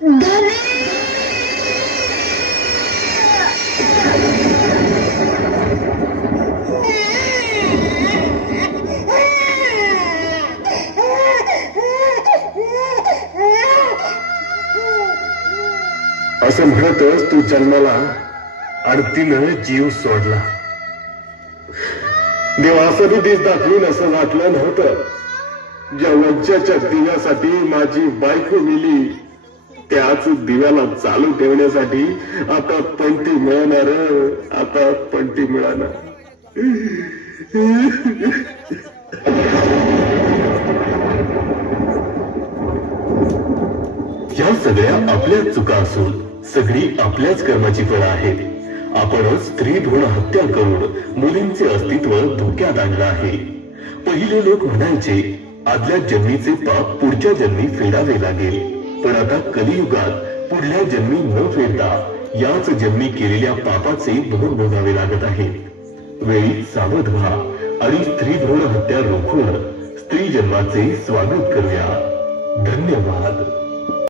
असं म्हणतच तू जन्माला आणि तिनं जीव सोडला. देवा असं बी दिस दाखवीन असं वाटलं नव्हतं. ज्या वंशाच्या दिव्यासाठी माझी बायको गेली त्याच दिव्याला चालू ठेवण्यासाठी आता पंटी मिळणार, आता पंटी मिळणार. या सगळ्या आपल्या चुका असून सगळी आपल्याच कर्माची फळं आहेत. आपणच स्त्री भ्रूण हत्या करून मुलींचे अस्तित्व धोक्यात आणलं आहे. पहिले लोक म्हणायचे आदल्या जन्मीचे पाप पुढच्या जन्मी फेडावे लागेल, पण आता कलियुगात पुढल्या जन्मी न फेडता याच जन्मी केलेल्या पापाचे भोग भोगावे लागत आहे. वेळी सावध व्हा आणि स्त्री भ्रूण हत्या रोखून स्त्री जन्माचे स्वागत करूया. धन्यवाद.